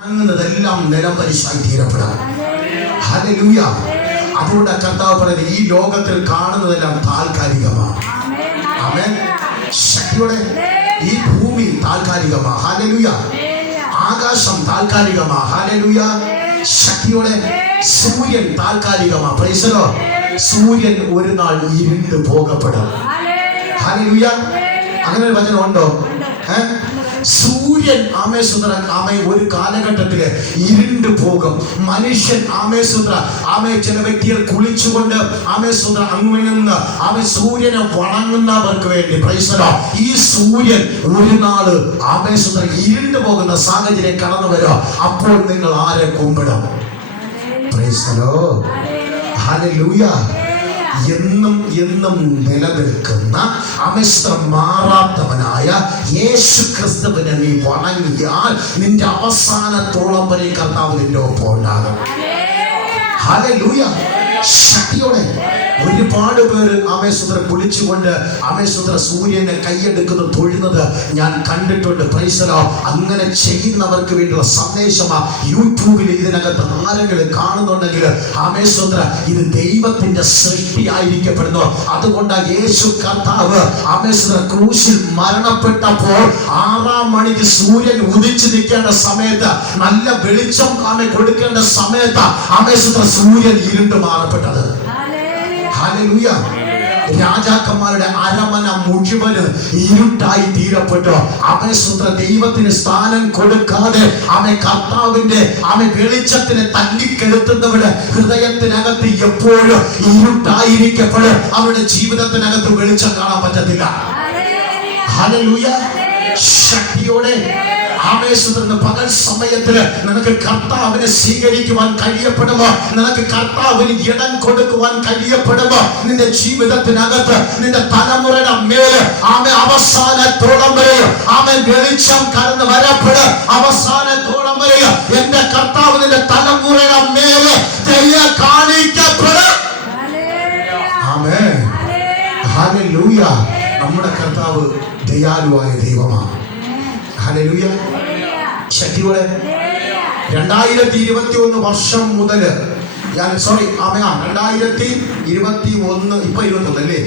ാം നിലംപരിശായി തീരപ്പെടാം. ഹല്ലേലൂയ. അതുകൊണ്ട് കർത്താവ് പറയുന്നത് ഈ ലോകത്തിൽ കാണുന്നതെല്ലാം താൽക്കാലികമാണ്. ആമേൻ. ശക്തിയോടെ ഈ ഭൂമി താൽക്കാലികമാണ്. ഹല്ലേലൂയ. ആകാശം താൽക്കാലികമാണ്. ഹല്ലേലൂയ. ശക്തിയോടെ സൂര്യൻ താൽക്കാലികമാണ്. Price the Lord. സൂര്യൻ ഒരു നാൾ ഇരുണ്ട് പോകപ്പെടും. ഹല്ലേലൂയ. അങ്ങനെ ഒരു വചനം ഉണ്ടോ? സൂര്യൻ ആമേസുദ്രൻ ആമേ ഒരു കാലഘട്ടത്തില് ഇരുണ്ട് പോകും. മനുഷ്യൻ ആമേസുദ്ര ആമേ ചില വ്യക്തികൾ കുളിച്ചുകൊണ്ട് ആമേസുദ്ര അങ്ങ് നിന്ന് ആമേ സൂര്യനെ വണങ്ങുന്നവർക്ക് വേണ്ടി പ്രൈസ് ദി ലോർഡ് ഈ സൂര്യൻ ഒരു നാള് ആമേസുദ്ര ഇരുണ്ട് പോകുന്ന സാഹചര്യം കടന്നു വരും. അപ്പോൾ നിങ്ങൾ ആരെ കുമ്പിടും? Praise the Lord. ഹല്ലേലൂയ. എന്നും എന്നും നിലനിൽക്കുന്ന അമിശ്രം മാറാത്തവനായ യേശു ക്രിസ്തുവിനെ നീ വണങ്ങിയാൽ നിന്റെ അവസാനത്തോളം വരെ കർത്താവ് നിന്റെ ഒപ്പം ഉണ്ടാകും. ഹല്ലേലൂയ. ശക്തിയോടെ ഒരുപാട് പേര് ആമേശ്വര കുളിച്ചുകൊണ്ട് ആമേശ്വര സൂര്യനെ കൈയെടുക്കുന്നത് തൊഴുന്നത് ഞാൻ കണ്ടിട്ടുണ്ട്. Price the Lord. അങ്ങനെ ചെയ്യുന്നവർക്ക് വേണ്ടിയുള്ള സന്ദേശമാണ് യൂട്യൂബിൽ. ഇതിനകത്ത് ആരെങ്കിലും കാണുന്നുണ്ടെങ്കിൽ ആമേശ്വര ഇത് ദൈവത്തിന്റെ സൃഷ്ടിയായിരിക്കപ്പെടുന്നു. അതുകൊണ്ടാണ് യേശു കർത്താവ് ആമേശ്വര ക്രൂശിൽ മരണപ്പെട്ടപ്പോൾ 6-ാം മണിക്ക് സൂര്യൻ ഉദിച്ചു നിൽക്കേണ്ട സമയത്ത്, നല്ല വെളിച്ചം ആമേ കൊടുക്കേണ്ട സമയത്ത് ആമേശ്വര സൂര്യൻ ഇരുണ്ട് മാറപ്പെട്ടത്. ഹല്ലേലൂയ. രാജാക്കന്മാരുടെ അരമന മുഴുവന് ഇരുട്ടായി തീരപ്പെട്ടു. ആമേശ്വര ദൈവത്തിന് സ്ഥാനം കൊടുക്കാതെ ആമേ കർത്താവിന്റെ ആമേ വെളിച്ചത്തിന് തല്ലിക്കെടുത്തുന്നവരുടെ ഹൃദയത്തിനകത്ത് എപ്പോഴും ഇരുട്ടായിരിക്കപ്പെടും. അവരുടെ ജീവിതത്തിനകത്ത് വെളിച്ചം കാണാൻ പറ്റത്തില്ല. ഹല്ലേലൂയ. ശക്തിയോടെ ആമേശ്വരന് പകൽ സമയത്തിന് നിനക്ക് കർത്താവിനെ സ്വീകരിക്കുവാൻ കഴിയപ്പെടുമോ? നിനക്ക് കർത്താവിന് ഇടം കൊടുക്കുവാൻ കഴിയപ്പെടുമോ? നിന്റെ ജീവിതത്തിനകത്ത് നിന്റെ തലമുറയുടെ മേല് ആമേ അവസാനത്തോളം വരെ ആമേ വെളിച്ചം കടന്നു വരപ്പെടും. അവസാനത്തോളം വരെ എന്റെ കർത്താവ് നിന്റെ തലമുറയുടെ മേല് ദയ കാണിക്കപ്പെടും. ആമേൻ. ഹല്ലേലൂയ. നമ്മുടെ കർത്താവ് ദയാലുവായ ദൈവമാണ്. ഹല്ലേലൂയ. ശക്തിയോടെ 2021 വർഷം മുതൽ ഞാൻ 2021 ഇപ്പൊ 21 അല്ലേ?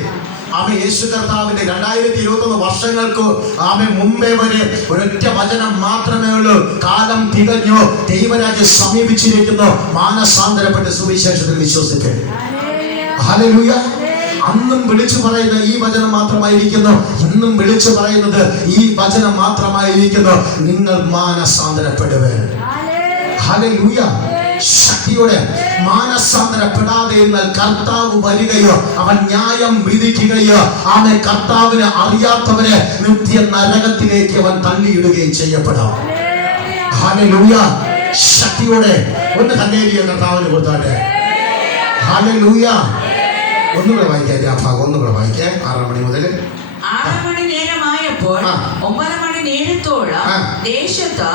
ആമേ യേശു കർത്താവിന്റെ 2021 വർഷങ്ങൾക്ക് ആമേ മുമ്പേ വരെ ഒരൊറ്റ വചനം മാത്രമേ ഉള്ളൂ. കാലം തികഞ്ഞു, ദൈവരാജ്യം സമീപിച്ചിരിക്കുന്നു, മാനസാന്തരപ്പെട്ട് സുവിശേഷത്തിൽ വിശ്വസിക്കുക. ഹല്ലേലൂയ. അന്നും വിളിച്ചു പറയുന്ന ഈ വചനം മാത്രമായിരിക്കുന്നു. ഇന്നും വിളിച്ചു പറയുന്നത് ഈ വചനം മാത്രമായിരിക്കുന്നു. നിങ്ങൾ മാനസാന്തരപ്പെടുവേ. ഹല്ലേലൂയ. ശക്തിയോടെ മാനസാന്തരപ്പെടാതെ എന്നാൽ കർത്താവ് വരികയോ അവൻ ന്യായം വിധിക്കുകയോ ആമേ കർത്താവിനെ അറിയാത്തവരെ നിത്യ നരകത്തിലേക്ക് അവൻ തള്ളിയിടുകയും ചെയ്യപ്പെടാം. ഹല്ലേലൂയ. ശക്തിയോടെ ഒന്ന് ഹല്ലേലൂയ കർത്താവിന് കൊടുത്താട്ടെ. ഹല്ലേലൂയ. ഒന്നുകൂടെ വായിക്കാം. ആ ഭാഗം ഒന്നുകൂടെ വായിക്കാം. 6 മണി മുതൽ 6 മണി നേരമായപ്പോൾ 9 മണി നേരത്തോളം ദേശത്ത്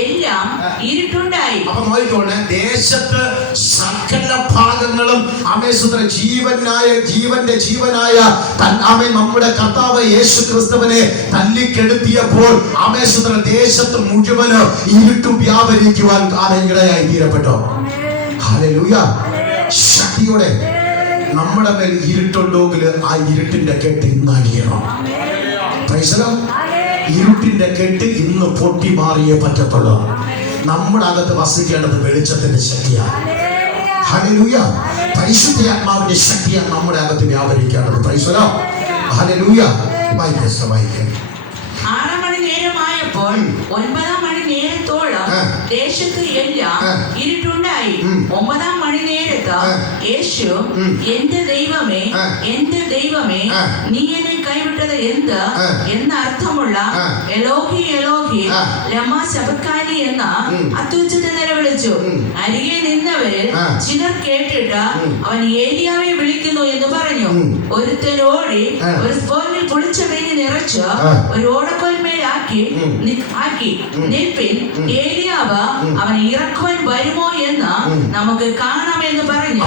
എല്ലാം ഇരുട്ടുണ്ടായി. അപ്പൊ നോക്കിക്കോണേ, ദേശത്ത് സകല ഭാഗങ്ങളും ആമേശ്വര ജീവന്റെ ജീവനായ ആമേ നമ്മുടെ കർത്താവ് യേശു ക്രിസ്തുവിനെ തല്ലിക്കെടുത്തിയപ്പോൾ ആമേശ്വര ദേശത്ത് മുഴുവന് ഇരുട്ടു വ്യാപരിക്കുവാൻ ഇടയായി തീരപ്പെട്ടോ. ഹല്ലേലൂയ. ശക്തിയോടെ നമ്മുടെ മേൽ ഇരുട്ടുണ്ടെങ്കിൽ ആ ഇരുട്ടിന്റെ കെട്ട് ഇന്ന് അഴിയണം. ഇരുട്ടിന്റെ കെട്ട് ഇന്ന് പൊട്ടി മാറിയേ പറ്റത്തുള്ളൂ. നമ്മുടെ അകത്ത് വസിക്കേണ്ടത് വെളിച്ചത്തിന്റെ ശക്തിയാണ്. ഹല്ലേലൂയ. പരിശുദ്ധാത്മാവിന്റെ ശക്തിയാണ് നമ്മുടെ അകത്ത് വ്യാപരിക്കേണ്ടത്. Praise the Lord. ഹല്ലേലൂയ. വായിക്കാം. 6 മണി നേരമായപ്പോൾ 9 മണി നേരത്തോളം ദേശത്ത് എല്ലാം ഇരുട്ടുണ്ടായി. 9 മണി നേരത്ത് യേശു എന്റെ ദൈവമേ എന്റെ ദൈവമേ നീ എന്നെ കൈവിട്ടത് എന്ത് എന്ന അർത്ഥമുള്ള എലോഹി എലോഹി ലമാ ശബക്കാനി എന്ന അത്യുച്ചത്തിൽ നിലവിളിച്ചു. അരികെ നിന്നവരിൽ ചിലർ കേട്ടിട്ട് അവൻ ഏലിയാവെ വിളിക്കുന്നു എന്ന് പറഞ്ഞു. ഒരുത്തൻ ഓടി ഒരു സ്പോനിൽ പുളിച്ച വീഞ്ഞ് നിറച്ച് ഒരു ഓടക്കോൽമേലാക്കി നിൽപ്പിൻ, ഏലിയാവ് അവൻ ഇറക്കുവാൻ വരുമോ എന്ന് നമുക്ക് കാണാമെന്ന് പറഞ്ഞു.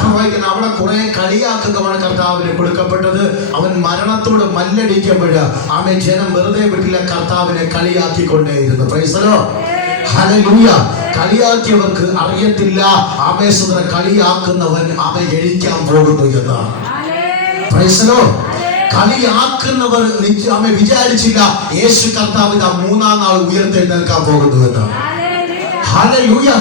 അവിടെ കുറെ കളിയാക്കുകയാണ് കർത്താവിന് കൊടുക്കപ്പെട്ടത്. അവൻ മരണത്തോട് മല്ലടിക്കുമ്പോൾ ആമേ ജനം വെറുതെ വിട്ടില്ല, കർത്താവിനെ കളിയാക്കിക്കൊണ്ടേയിരുന്നു. Praise the Lord. ഹല്ലേലൂയ. കളിയാക്കിയവർക്ക് അറിയത്തില്ല ആമേശ്വര കളിയാക്കുന്നവൻ അവൻ ജയിക്കാൻ പോകുന്നു എന്ന്. Price the Lord. കളിയാക്കുന്നവർ വിചാരിച്ചില്ല യേശു കർത്താവിന്റെ മൂന്നാം നാൾ ഉയർത്തെഴുന്നേൽക്കാൻ പോകുന്നു എന്ന്. ഹല്ലേലൂയ.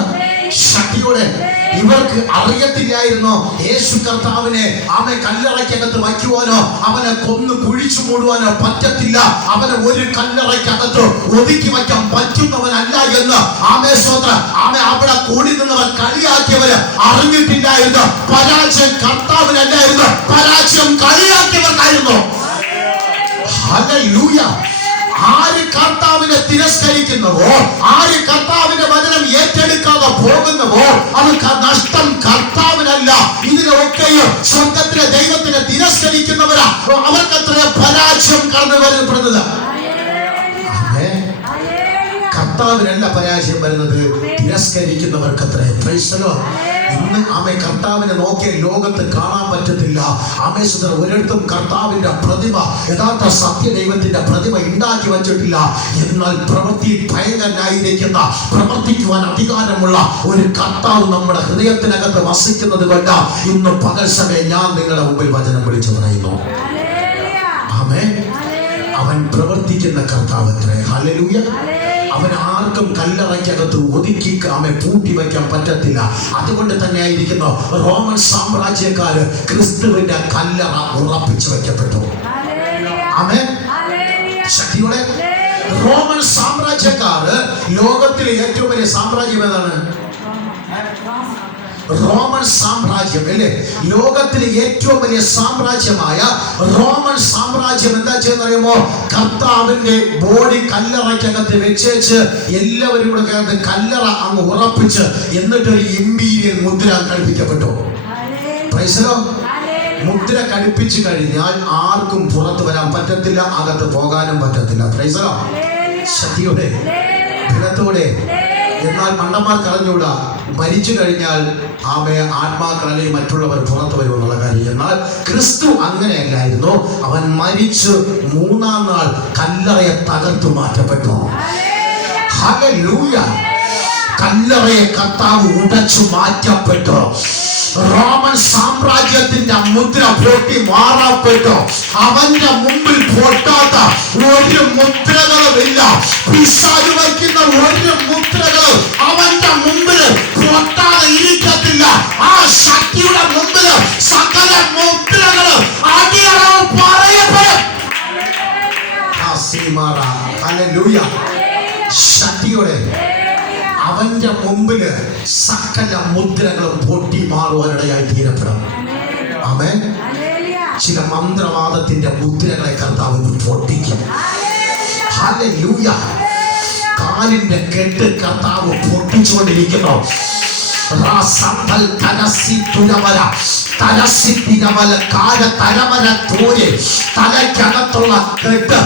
ശക്തിയോടെ ഇവർക്ക് അറിയത്തില്ലായിരുന്നോ യേശു കർത്താവിനെ കല്ലറയ്ക്കകത്ത് വയ്ക്കുവാനോ അവനെ കൊന്ന് കുഴിച്ചു മൂടുവാനോ പറ്റത്തില്ല. അവനെ ഒരു കല്ലറയ്ക്കകത്ത് ഒതുക്കി വയ്ക്കാൻ പറ്റുന്നവനല്ല എന്ന് അവിടെ കൂടി നിന്നവർ കളിയാക്കിയവര് അറിഞ്ഞിട്ടില്ലായിരുന്നു. പരാജയം കർത്താവിനല്ലായിരുന്നു, പരാജയം കളിയാക്കിയവർക്കായിരുന്നു. ഹല്ലേലൂയ. ആര് കർത്താവിനെ തിരസ്കരിക്കുന്നവോ, ആര് കർത്താവിന്റെ വചനം ഏറ്റെടുക്കാതെ പോകുന്നവോ അത് നഷ്ടം കർത്താവിനല്ല. ഇതിനൊക്കെയും സ്വർഗത്തിലെ ദൈവത്തിനെ തിരസ്കരിക്കുന്നവരാ അവർക്കത്ര പരാജയം കടന്നു വരുന്നത്. കർത്താവിനല്ല പരാജയം വരുന്നത്, തിരസ്കരിക്കുന്നവർക്കത്രേ. Price the Lord. ഇന്ന് കർത്താവിനെ നോക്കിയ ലോകത്ത് കാണാൻ പറ്റത്തില്ല. ഒരിടത്തും കർത്താവിന്റെ പ്രതിമ, യഥാർത്ഥ സത്യ ദൈവത്തിന്റെ പ്രതിമ ഉണ്ടാക്കി വച്ചിട്ടില്ല. എന്നാൽ പ്രവൃത്തി ഭയങ്കരനായിരിക്കുന്ന, പ്രവർത്തിക്കുവാൻ അധികാരമുള്ള ഒരു കർത്താവ് നമ്മുടെ ഹൃദയത്തിനകത്ത് വസിക്കുന്നത് കൊണ്ട് ഇന്ന് പകൽ സമയം ഞാൻ നിങ്ങളുടെ മുമ്പിൽ വചനം വിളിച്ചു പറയുന്നു. ആമേൻ. അവൻ പ്രവർത്തിക്കുന്ന കർത്താവ് അത്രേ. ഹല്ലേലൂയ. അവൻ ആർക്കും കല്ലറയ്ക്കകത്ത് ഒതുക്കി പൂട്ടി വയ്ക്കാൻ പറ്റത്തില്ല. അതുകൊണ്ട് തന്നെ ആയിരിക്കുന്നു റോമൻ സാമ്രാജ്യക്കാര് ക്രിസ്തുവിന്റെ കല്ലറ ഉറപ്പിച്ചു വയ്ക്കപ്പെട്ടു. ആമേൻ. ശക്തിയോടെ. റോമൻ സാമ്രാജ്യക്കാര് ലോകത്തിലെ ഏറ്റവും വലിയ സാമ്രാജ്യം ഏതാണ്? റോമൻ സാമ്രാജ്യം അല്ലേ? ലോകത്തിലെ ഏറ്റവും വലിയ സാമ്രാജ്യമായ റോമൻ സാമ്രാജ്യം എന്താ ചെയ്യുന്നറിയുമോ? കർത്താവിന്റെ ബോഡി കല്ലറയ്ക്കകത്ത് വെച്ചേച്ച് എല്ലാവരും കൂടെ കയറി കല്ലറ അങ്ങ് ഉറപ്പിച്ച് എന്നിട്ടൊരു ഇമ്പീരിയൽ മുദ്ര കഴിപ്പിക്കപ്പെട്ടു. Price the Lord. മുദ്ര കഴിപ്പിച്ചു കഴിഞ്ഞാൽ ആർക്കും പുറത്തു വരാൻ പറ്റത്തില്ല, അകത്ത് പോകാനും പറ്റത്തില്ല. Praise the Lord. ശക്തിയോടെ, ബലത്തോടെ. എന്നാൽ മണ്ടന്മാർക്ക് അറിഞ്ഞൂടാ മരിച്ചു കഴിഞ്ഞാൽ ആത്മാക്കൾ അല്ലെങ്കിൽ മറ്റുള്ളവർ പുറത്തു വരുമെന്നുള്ള കാര്യം. എന്നാൽ ക്രിസ്തു അങ്ങനെയല്ലായിരുന്നു. അവൻ മരിച്ചു മൂന്നാം നാൾ കല്ലറയെ തകർത്തു മാറ്റപ്പെട്ടു. ഹല്ലേലൂയ. കല്ലറയെ കർത്താവ് ഉടച്ചു മാറ്റപ്പെട്ടു. റോമൻ സാമ്രാജ്യത്തിന്റെ മുദ്ര പൊട്ടി മാറപ്പെട്ടു. അവന്റെ മുമ്പിൽ പൊട്ടാത്ത ഒരു മുദ്രകളുമില്ല. പിശാച് വയ്ക്കുന്ന ഒരു മുദ്രകളും അവന്റെ മുമ്പിൽ പൊട്ടാതെ ഇരിക്കത്തില്ല. ആ ശക്തിയുടെ മുമ്പിൽ സകല മുദ്രകളും അടിയറവ് പറയപ്പെടും. ഹല്ലേലൂയ. ശക്തിയോടെ അവന്റെ മുമ്പില് സകല മുദ്രകളും പൊട്ടി മാറുവാനിടയായി തീരപ്പെടാം. ആമേൻ. ചില മന്ത്രവാദത്തിന്റെ മുദ്രകളെ കർത്താവ് പൊട്ടിക്കും. ഹല്ലേലൂയ. കാലിന്റെ കെട്ട് കർത്താവ് പൊട്ടിച്ചുകൊണ്ടിരിക്കുന്നു. തലയ്ക്കകത്തുള്ള കെട്ട്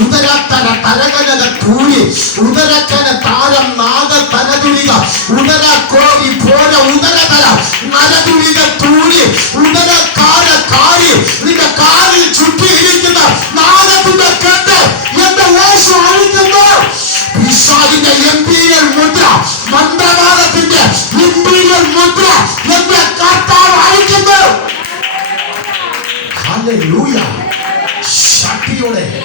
ഉദരത്തല തലകനക തൂരി ഉദരക്കന താരം നാഗ തലതുരിക ഉദരക്കോടി പോലെ ഉദരതല നരതുരിക തൂരി ഉദരക്കാര കാരി നിന്റെ കാലിൽ ചുറ്റിയിരിക്കുന്ന നാഗത്തിന്റെ കെട്ട് എന്റെ യേശു അഴിക്കുന്നു. പിശാചിന്റെ ഇമ്പീരിയൽ മുദ്ര, മന്ത്രവാദത്തിന്റെ ഇമ്പീരിയൽ മുദ്ര എന്റെ കർത്താവ് അഴിക്കുന്നു. ഹല്ലേലൂയ. ശക്തിയോടെ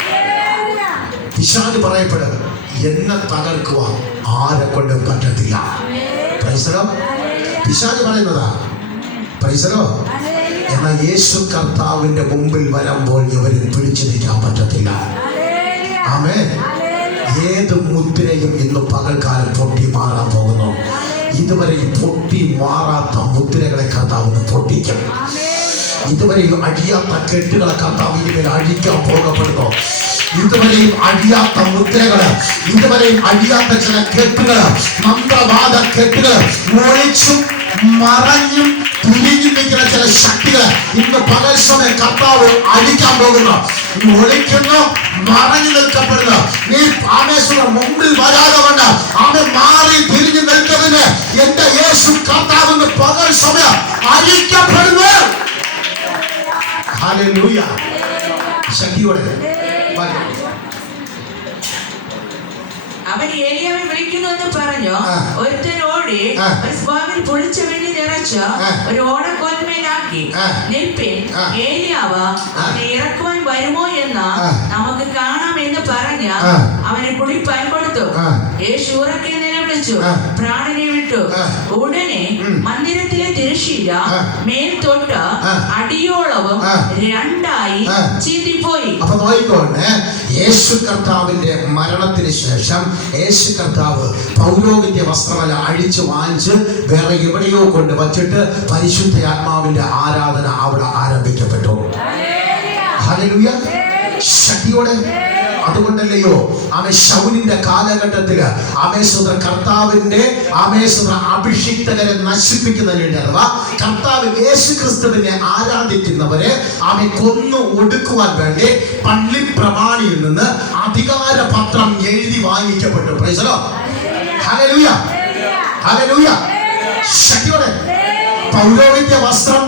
പിശാച് പറയപ്പെടുക എന്നെ തകർക്കുവാൻ ആരെ കൊണ്ടും പറ്റത്തില്ല. Praise the Lord. പിശാച് പറയുന്നതാ. Praise the Lord. എന്നാൽ യേശു കർത്താവിന്റെ മുമ്പിൽ വരുമ്പോൾ ഇവരിൽ പിടിച്ചു നിൽക്കാൻ പറ്റത്തില്ല. ആമേൻ. ഏത് മുദ്രയും ഇന്ന് പകൽക്കാലം പൊട്ടി മാറാൻ പോകുന്നു. ഇതുവരെ പൊട്ടി മാറാത്ത മുദ്രകളെ കർത്താവ് പൊട്ടിക്കും. ഇതുവരെയും അഴിയാത്ത കെട്ടുകളെ കർത്താവ് ഇതുവരെ അഴിക്കാൻ പോകപ്പെടുന്നു. ഇതുവരെയും അഴിയാത്ത മുദ്രകള്, ഇതുവരെയും അഴിയാത്ത ചില കെട്ടുകള്, മന്ത്രവാദ കെട്ടുകള്, ഒളിച്ചും മറഞ്ഞും തിരിഞ്ഞു നിൽക്കുന്ന ചില ശക്തികള് ഇന്ന് പകൽ സമയം കർത്താവ് അഴിക്കാൻ പോകുന്നു. ഒളിക്കുന്നു, മറഞ്ഞു നിൽക്കപ്പെടുന്നു. നീ ആമേശ്വര മുമ്പിൽ വരാതെ കൊണ്ട് ആമെ മാറി തിരിഞ്ഞു നിൽക്കുന്നതിന് എന്റെ യേശു കർത്താവ് പകൽ സമയം അഴിക്കപ്പെടുന്നു. ഹല്ലേലൂയ. ശക്തിയോടെ അവൻ ഏലിയാവെ വിളിക്കുന്നു എന്ന് പറഞ്ഞു ഒരുത്തൻ ഓടി ഒരു സ്പാവിൽ പൊളിച്ച വെള്ളി നിറച്ച് ഒരു ഓടക്കോൽമേലാക്കി നിൽപ്പിൻ, ഏലിയാവ് അവനെ ഇറക്കുവാൻ വരുമോ എന്ന് നമുക്ക് കാണാം എന്ന് പറഞ്ഞ് അവനെ കുളിപ്പാൻ കൊടുത്തു. യേശു ഉറക്കെ നിലവിളിച്ചു പ്രാണനെ വിട്ടു. ഉടനെ മന്ദിരത്തിലെ തിരശ്ശീല മേൽതൊട്ട് അടിയോളവും രണ്ടായി ചീന്തിപ്പോയി. അപ്പൊ നോക്കിക്കോട്ടെ, യേശു കർത്താവിന്റെ മരണത്തിന് ശേഷം യേശു കർത്താവ് പൗരോഹിത്യ വസ്ത്രമല്ല അഴിച്ചു വാങ്ങിച്ച് വേറെ എവിടെയോ കൊണ്ട് വച്ചിട്ട് പരിശുദ്ധ ആത്മാവിന്റെ ആരാധന അവിടെ ആരംഭിക്കപ്പെട്ടു. ഹല്ലേലൂയ, ശക്തിയോടെ. അതുകൊണ്ടല്ലയോ ആമേ ശൗലിന്റെ കാലഘട്ടത്തില് ആമേശ്വര കർത്താവിന്റെ ആമേശ്വര അഭിഷിക്തകരെ നശിപ്പിക്കുന്നതിന് വേണ്ടി, അഥവാ കർത്താവ് യേശു ക്രിസ്തുവിനെ ആരാധിക്കുന്നവരെ ആമെ കൊന്നു ഒടുക്കുവാൻ വേണ്ടി പള്ളി പ്രമാണിയിൽ നിന്ന് അധികാര പത്രം എഴുതി വാങ്ങിക്കപ്പെട്ടു. Praise the Lord. Hallelujah, hallelujah, ശക്തിയോടെ. പൗരോഹിത്യ വസ്ത്രം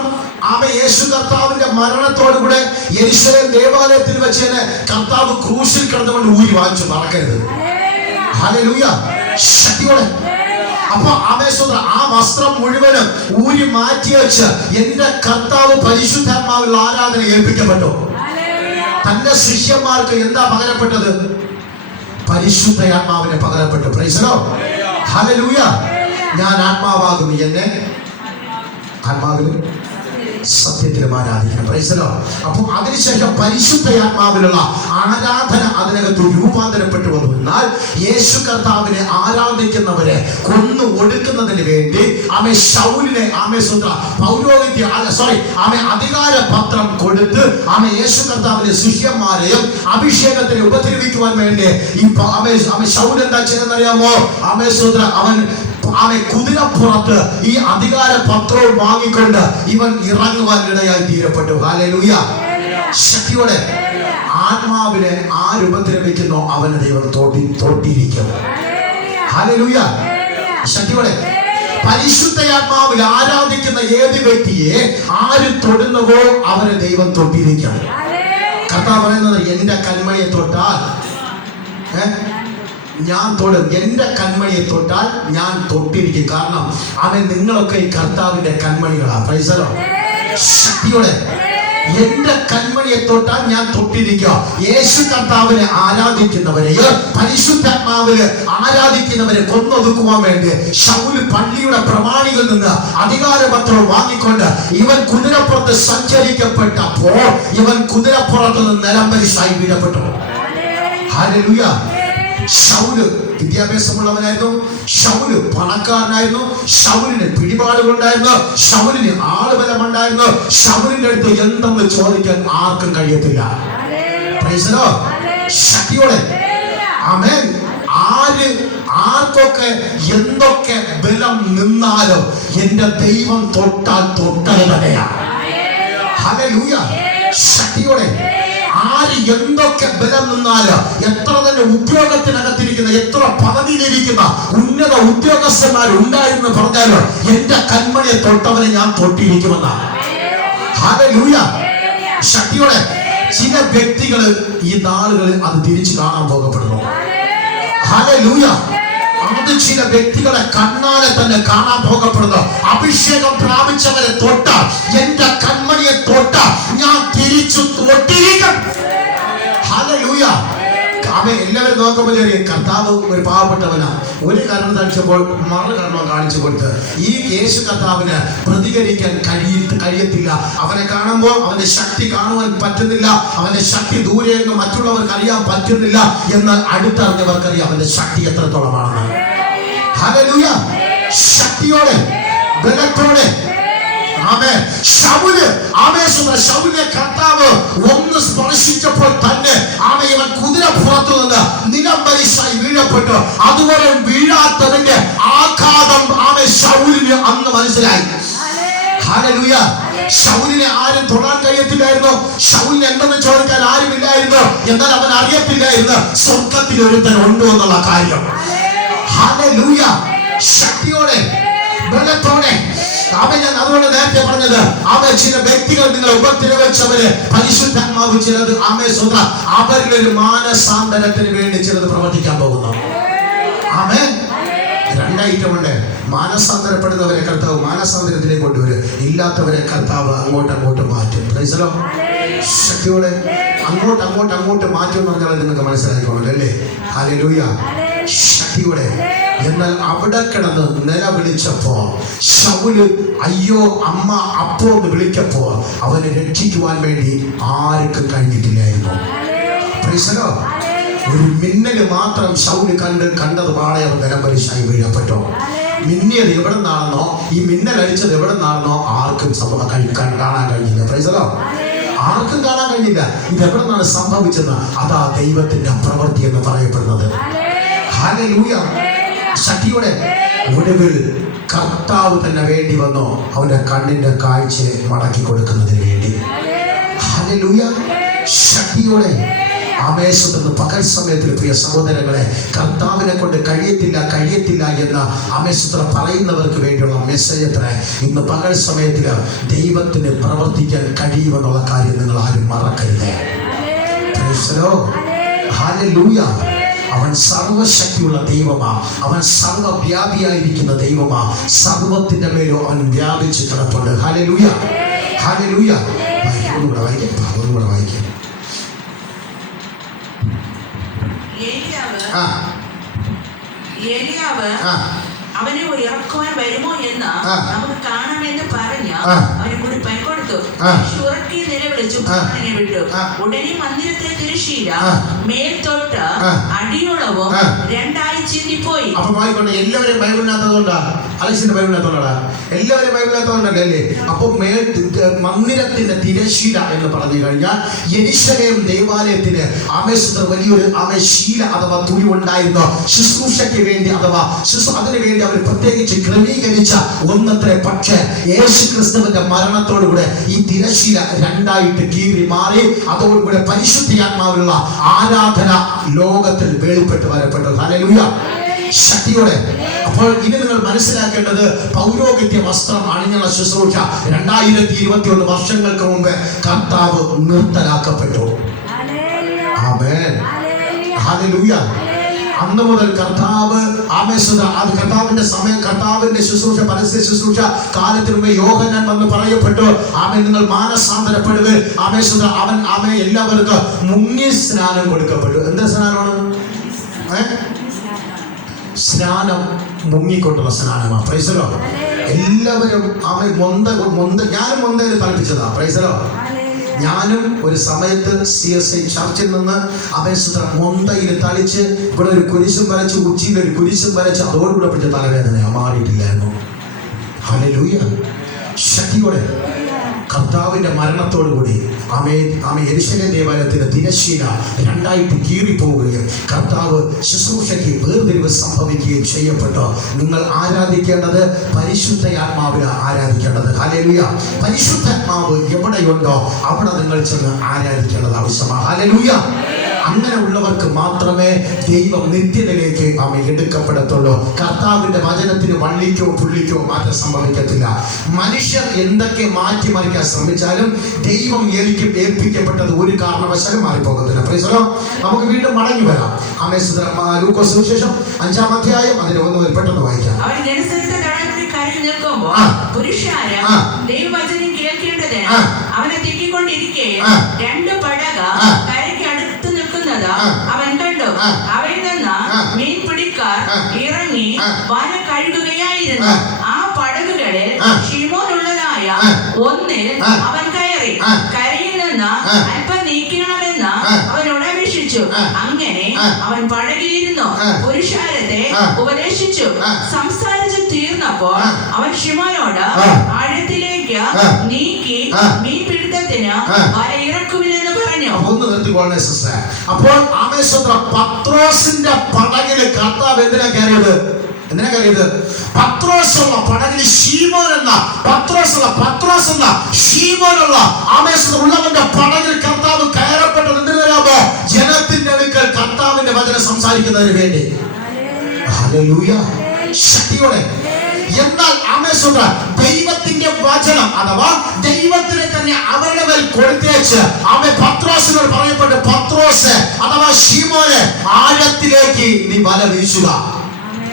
യേശു കർത്താവിന്റെ മരണത്തോടുകൂടെ യെരൂശലേം ദേവാലയത്തിൽ വെച്ച് കർത്താവ് ക്രൂശിൽ കിടന്നുകൊണ്ട് ഊരി വാങ്ങിച്ചു. മറക്കരുത്. ഹല്ലേലൂയ, ശക്തിയോടെ. അപ്പൊ ആ വസ്ത്രം മുഴുവനും ഊരി മാറ്റി വെച്ച് എന്റെ കർത്താവ് പരിശുദ്ധാത്മാവിൽ ആരാധന ഏൽപ്പിക്കപ്പെട്ടു. തന്റെ ശിഷ്യന്മാർക്ക് എന്താ പകരപ്പെട്ടത്? പരിശുദ്ധാത്മാവിനെ പകരപ്പെട്ടു. Praise the Lord. ഹല്ലേലൂയ. ഞാൻ ആത്മാവാകുന്നു, എന്നെ ആത്മാവിലും സത്യത്തിലും ആരാധിക്കണം. Praise the Lord. അപ്പോൾ അതിനുശേഷം പരിശുദ്ധാത്മാവിലുള്ള ആരാധന അതിനകത്ത് രൂപാന്തരപ്പെട്ടു വന്നു. എന്നാൽ യേശു കർത്താവിനെ ആരാധിക്കുന്നവരെ കൊന്നു ഒടുക്കുന്നതിന് വേണ്ടി ശൗലിനെ പൗരോഹിത്യ അധികാര പത്രം കൊടുത്ത് യേശു കർത്താവിന്റെ ശിഷ്യന്മാരെയും അഭിഷേകത്തിന് ഉപദ്രവിക്കുവാൻ വേണ്ടി ഈ ശൗൽ എന്താ ചെയ്യുന്നറിയാമോ? അവൻ കുതിരപ്പുറത്ത് ഈ അധികാര പത്രവും വാങ്ങിക്കൊണ്ട് ഇവൻ ഇറങ്ങുവാൻ ഇടയായി തീരപ്പെട്ടു. ഹല്ലേലൂയ, ശക്തിയോടെ. ആത്മാവിനെ ആരുപദ്രവിക്കുന്നോ അവനെ ദൈവം തോട്ടിയിരിക്കും. ഹല്ലേലൂയ, ശക്തിയോടെ. പരിശുദ്ധാത്മാവിൽ ആരാധിക്കുന്ന ഏത് വ്യക്തിയെ ആര് തൊടുന്നുവോ അവനെ ദൈവം തൊട്ടിരിക്കും. കർത്താവ് പറയുന്നത് എന്റെ കന്മയെ തൊട്ടാൽ ഞാൻ തൊടും, എന്റെ കന്മണിയെ തൊട്ടാൽ ഞാൻ തൊട്ടിരിക്കും. കാരണം അവൻ നിങ്ങളൊക്കെ ഈ കർത്താവിന്റെ കന്മണികളാണ്. Price the Lord. ശക്തിയോടെ. എന്റെ കന്മണിയെ തൊട്ടാൽ ഞാൻ തൊട്ടിരിക്കുക. യേശു കർത്താവിനെ ആരാധിക്കുന്നവരെയോ പരിശുദ്ധാത്മാവില് ആരാധിക്കുന്നവരെ കൊന്നൊതുക്കുവാൻ വേണ്ടി ശൗല് പള്ളിയുടെ പ്രമാണികളിൽ നിന്ന് അധികാരപത്രം വാങ്ങിക്കൊണ്ട് ഇവൻ കുതിരപ്പുറത്ത് സഞ്ചരിക്കപ്പെട്ടപ്പോൾ ഇവൻ കുതിരപ്പുറത്ത് നിന്ന് നിലംപരിശായി വീഴപ്പെട്ടു. ഹല്ലേലൂയ. ശൗല് വിദ്യാഭ്യാസമുള്ളവനായിരുന്നു, ശൗല് പണക്കാരനായിരുന്നു, ശൗലിന് പിടിപാടുകളുണ്ടായിരുന്നു, ശൗലിന് ആളുബലമുണ്ടായിരുന്നു. ശൗലിന്റെ അടുത്ത് എന്തെന്ന് ചോദിക്കാൻ ആർക്കും കഴിയത്തില്ല. Price the Lord. ശക്തിയോടെ. ആമേൻ. ആർക്കൊക്കെ എന്തൊക്കെ ബലം നിന്നാലോ എന്റെ ദൈവം തൊട്ടാൽ തൊട്ടത് തന്നെയാണ്. ഹല്ലേലൂയ, ശക്തിയോടെ. ആര് എന്തൊക്കെ ബലം നിന്നാല്, എത്ര തന്നെ ഉദ്യോഗത്തിനകത്തിരിക്കുന്ന, എത്ര പദവിയിലിരിക്കുന്ന ഉന്നത ഉദ്യോഗസ്ഥന്മാർ ഉണ്ടായിരുന്നു പറഞ്ഞാലോ എന്റെ കന്മണിയെ തൊട്ടവനെ ഞാൻ തൊട്ടിരിക്കുമെന്നാണ്. ഹല്ലേലൂയ, ശക്തിയോടെ. ചില വ്യക്തികള് ഈ നാളുകളിൽ അത് തിരിച്ചു കാണാൻ പോകപ്പെടുന്നു. ഹല്ലേലൂയ. അത് ചില വ്യക്തികളെ കണ്ണാലെ തന്നെ കാണാൻ പോകപ്പെടുന്നു. അഭിഷേകം പ്രാപിച്ചവരെ തൊട്ട, എന്റെ കന്മണിയെ തൊട്ട ഞാൻ തിരിച്ചു തൊട്ടിരിക്കും. ഹല്ലേലൂയ. എല്ലാവരും നോക്കുമ്പോൾ കർത്താവ് ഒരു പാവപ്പെട്ടവനാ. ഒരു കരണം തടിച്ചപ്പോൾ മറുകരണം കാണിച്ചു കൊടുത്ത് ഈ യേശു കർത്താവിന് പ്രതികരിക്കാൻ കഴിയത്തില്ല. അവനെ കാണുമ്പോൾ അവന്റെ ശക്തി കാണുവാൻ പറ്റുന്നില്ല, അവന്റെ ശക്തി ദൂരെ നിന്ന് മറ്റുള്ളവർക്ക് അറിയാൻ പറ്റുന്നില്ല. എന്നാൽ അടുത്തറിഞ്ഞവർക്കറിയാം അവന്റെ ശക്തി എത്രത്തോളമാണെന്ന്. ഹല്ലേലൂയ, ശക്തിയോടെ, ബലത്തോടെ. ശൗലിനെ കർത്താവ് ഒന്ന് സ്പർശിച്ചപ്പോൾ തന്നെ ഇവൻ കുതിരപ്പുറത്തു നിന്ന് നിലംപരിശായി വീഴപ്പെട്ടു. അതുപോലെ വീഴാത്തതിന്റെ ആഘാതം ശൗലിന് അന്ന് മനസ്സിലായി. ഹല്ലേലൂയ. ശൗലിനെ ആരും തൊടാൻ കഴിയത്തില്ലായിരുന്നു. ശൗലിന് എന്തെന്ന് ചോദിക്കാൻ ആരുമില്ലായിരുന്നു. എന്നാൽ അവൻ അറിയത്തില്ലായിരുന്നു സ്വർഗത്തിൽ ഒരുത്തൻ ഉണ്ടോ എന്നുള്ള കാര്യം. ഹല്ലേലൂയ, ശക്തിയോടെ, ബലത്തോടെ. ഞാൻ അതുകൊണ്ട് നേരത്തെ പറഞ്ഞത് ചില വ്യക്തികൾ നിങ്ങളെ ഉപദ്രവിച്ചവര് പരിശുദ്ധാത്മാവ് ചിലത് അവരിലൊരു മാനസാന്തരത്തിന് വേണ്ടി ചിലത് പ്രവർത്തിക്കാൻ പോകുന്നു. ഒരൈറ്റമുണ്ട്, മാനസാന്തരപ്പെടുന്നവരെ കർത്താവ് മാനസാന്തരത്തിലേക്ക് കൊണ്ടുവരും, ഇല്ലാത്തവരെ കർത്താവ് അങ്ങോട്ട് മാറ്റും. Price the Lord. ശക്തിയോടെ അങ്ങോട്ട് മാറ്റും എന്ന് പറഞ്ഞാൽ നിങ്ങൾക്ക് മനസ്സിലാക്കിക്കോളൂ അല്ലേ? ഹല്ലേലൂയ. ശക്തിയോടെ. എന്നാൽ അവിടെ കിടന്ന് നിലവിളിച്ചപ്പോ ശൗല് അയ്യോ അമ്മ അപ്പോ എന്ന് വിളിക്കപ്പോ അവനെ രക്ഷിക്കുവാൻ വേണ്ടി ആർക്കും കഴിഞ്ഞിട്ടില്ലായിരുന്നു. Price the Lord. ഒരു മിന്നല് മാത്രം ശൗല് കണ്ടത് പാടെ അവൻ നിലംപരിശായി വീഴപ്പെട്ടു. മിന്നിയത് എവിടെ നിന്നാണെന്നോ, ഈ മിന്നൽ അടിച്ചത് എവിടെ നിന്നാണെന്നോ ആർക്കും കാണാൻ കഴിഞ്ഞില്ല. Price the Lord. ആർക്കും കാണാൻ കഴിഞ്ഞില്ല. ഇത് എവിടെ നിന്നാണ് സംഭവിച്ചത്? അതാ ദൈവത്തിന്റെ പ്രവൃത്തി എന്ന് പറയപ്പെടുന്നത്. ഹല്ലേലൂയ. ശക്തിയോടെ ഒടുവിൽ കർത്താവ് തന്നെ വേണ്ടി വന്നോ അവന്റെ കണ്ണിന്റെ കാഴ്ച മടക്കി കൊടുക്കുന്നതിന് വേണ്ടി. ഹല്ലേലൂയ. ശക്തിയോടെ ആവേശത്തുനിന്ന് പകൽ സമയത്തിൽ പ്രിയ സഹോദരങ്ങളെ, കർത്താവിനെ കൊണ്ട് കഴിയത്തില്ല എന്ന ആവേശത്തിൽ പറയുന്നവർക്ക് വേണ്ടിയുള്ള മെസ്സേജ് എത്ര ഇന്ന് പകൽ സമയത്തിൽ ദൈവത്തിന് പ്രവർത്തിക്കാൻ കഴിയുമെന്നുള്ള കാര്യം നിങ്ങൾ ആരും മറക്കരുത്. ഹല്ലേലൂയ. അവൻ സർവശക്തിയുള്ള ദൈവമാ, അവൻ സർവവ്യാപിയായിരിക്കുന്ന ദൈവമാ, സർവത്തിന്റെ മേലും അവൻ വ്യാപിച്ച് കിടപ്പുണ്ട്. ഹല്ലേലൂയ. ഹല്ലേലൂയ. ഒന്നുകൂടെ വായിക്കാം. ഏലിയാവ് അവനെ ഇറക്കുവാൻ വരുമോ എന്ന് നമുക്ക് കാണാമെന്ന് പറഞ്ഞ് അവന് കുടിപ്പാൻ കൊടുത്തു. ഉറക്കി നിലവിളിച്ചു പ്രാണനെ വിട്ടു. ഉടനെ മന്ദിരത്തെ തിരശ്ശീല മേൽത്തൊട്ട് അടിയോളവും രണ്ടായി ചിന്തിപ്പോയി. അപ്പൊ വായിക്കോട്ടെ, എല്ലാവരും ബൈബിളിനകത്തോണ്ടാ, അലക്സിന്റെ ബൈബിളിനകത്തോണ്ടാ, എല്ലാവരും ബൈബിളിനകത്തോണ്ടല്ലേ അല്ലേ? അപ്പൊ മന്ദിരത്തിന്റെ തിരശ്ശീല എന്ന് പറഞ്ഞു കഴിഞ്ഞാൽ യെരൂശലേം ദേവാലയത്തിന് ആമേശ്വര വലിയൊരു ആമേശീല അഥവാ തുണി ഉണ്ടായിരുന്നു. ശുശ്രൂഷയ്ക്ക് വേണ്ടി അഥവാ അതിനു വേണ്ടി അവർ പ്രത്യേകിച്ച് ക്രമീകരിച്ച ഒന്നത്രേ. പക്ഷേ യേശു ക്രിസ്തുവിന്റെ മരണത്തോടുകൂടെ ഈ തിരശ്ശീല രണ്ടായിട്ട് കീറി മാറി. അതോടുകൂടെ പരിശുദ്ധാത്മാവിലുള്ള ആരാധന ലോകത്തിൽ വെളിപ്പെട്ട് വരപ്പെട്ടു. ഹല്ലേലൂയ. ശക്തിയോടെ. അപ്പോൾ ഇനി നിങ്ങൾ മനസ്സിലാക്കേണ്ടത് പൗരോഹിത്യ വസ്ത്രം അണിഞ്ഞുള്ള ശുശ്രൂഷ 2021 വർഷങ്ങൾക്ക് മുമ്പ് കർത്താവ് നിർത്തലാക്കപ്പെട്ടു. ആമേൻ. ഹല്ലേലൂയ. അന്ന് മുതൽ കർത്താവ് കർത്താവിന്റെ സമയം, കർത്താവിന്റെ ശുശ്രൂഷ, പരസ്യ ശുശ്രൂഷ കാലത്തിന് മുമ്പ് യോഹന്നാൻ വന്ന് പറയപ്പെട്ടു, ആമേ നിങ്ങൾ മാനസാന്തരപ്പെടുക. അവൻ എല്ലാവർക്കും മുങ്ങി സ്നാനം കൊടുക്കപ്പെട്ടു. എന്താ സ്നാനമാണ്? സ്നാനം മുങ്ങിക്കൊണ്ടുള്ള സ്നാനമാണ്. Praise the Lord. എല്ലാവരും ഞാനും മൊന്തയിൽ തളിപ്പിച്ചതാ. Praise the Lord. ഞാനും ഒരു സമയത്ത് CSI ചർച്ചിൽ നിന്ന് മൊന്തയിൽ തളിച്ച് ഇവിടെ ഒരു കുരിശും വരച്ച്, ഉച്ചിയിൽ ഒരു കുരിശും വരച്ച്, അതോടുകൂടെ പിടിച്ച തലവേദന മാറിയിട്ടില്ലായിരുന്നു. ഹല്ലേലൂയ. ശക്തിയോടെ കർത്താവിന്റെ മരണത്തോടുകൂടി യെരൂശലേം ദേവാലയത്തിന്റെ തിരശ്ശീല രണ്ടായിട്ട് കീറിപ്പോവുകയും കർത്താവ് ശുശ്രൂഷയ്ക്ക് വേർതിരിവ് സംഭവിക്കുകയും ചെയ്യപ്പെട്ടു. നിങ്ങൾ ആരാധിക്കേണ്ടത് പരിശുദ്ധാത്മാവിനെ ആരാധിക്കേണ്ടത്. ഹല്ലേലൂയ. പരിശുദ്ധാത്മാവ് എവിടെയുണ്ടോ അവിടെ നിങ്ങൾ ചെന്ന് ആരാധിക്കേണ്ടത് ആവശ്യമാണ്. ഹല്ലേലൂയ. അങ്ങനെ ഉള്ളവർക്ക് മാത്രമേ ദൈവം നിത്യതയിലേക്ക് എടുക്കപ്പെടത്തുള്ളൂ. കർത്താവിന്റെ വചനത്തിന് വള്ളിക്കോ പുള്ളിക്കോ മാറ്റം സംഭവിക്കത്തില്ല. മനുഷ്യർ എന്തൊക്കെ മാറ്റിമറിക്കാൻ ശ്രമിച്ചാലും ദൈവം ഏൽപ്പിക്കപ്പെട്ടത് ഒരു കാരണവശാലും മാറിപ്പോകത്തില്ല. Price the Lord. നമുക്ക് വീണ്ടും മടങ്ങി വരാം. ലൂക്കോസ് സുവിശേഷം 5-ാം അധ്യായം അതിൽ 1 മുതൽ പെട്ടെന്ന് വായിക്കാം. അവനെ തിക്കിക്കൊണ്ടിരിക്കെ 2 പടക കരയ്ക്ക് അടുത്ത് നിൽക്കുന്നത് അവൻ കണ്ടു. അവയിൽ നിന്ന് മീൻ പിടിക്കാർ ഇറങ്ങി വല കഴുകുകയായിരുന്നു. ആ പടകുകളിൽ ശിമോനുള്ളതായ ഒന്നിൽ അവൻ കയറി കരയിൽ നിന്ന് അല്പം നീക്കണമെന്ന് അവനോട് അപേക്ഷിച്ചു. അങ്ങനെ അവൻ പടകിലിരുന്നു പുരുഷാരത്തെ ഉപദേശിച്ചു. സംസാരിച്ചു തീർന്നപ്പോൾ അവൻ ശിമോനോട് ആഴത്തിലേക്ക് നീക്കി മീൻ പിടുത്തത്തിന് വല ഇറക്കുവില്ലെന്ന് പറഞ്ഞു. അപ്പോൾ പത്രോസിന്റെ പടകില് കർത്താവ് എന്തിനാ കയറിയത്? പത്രോസുള്ള പടകിൽ പത്രോസുള്ള ശീമോനുള്ള ഉള്ളവന്റെ പടകിൽ കർത്താവ് കയറപ്പെട്ടത് എന്തിനു വരാമോ? ജനത്തിന്റെ അടുക്കൽ കർത്താവിന്റെ വചനം സംസാരിക്കുന്നതിന് വേണ്ടി. ഹല്ലേലൂയ. ശക്തിയോടെ. എന്നാൽ ദൈവത്തിന്റെ വചനം അഥവാ ദൈവത്തിനെ തന്നെ അവരുടെ മേൽ കൊടുത്തേച്ച് പത്രോസിനോട് പറയപ്പെട്ടു, പത്രോസ് അഥവാ ശീമോനെ ആഴത്തിലേക്ക് നീ വല വീശുക.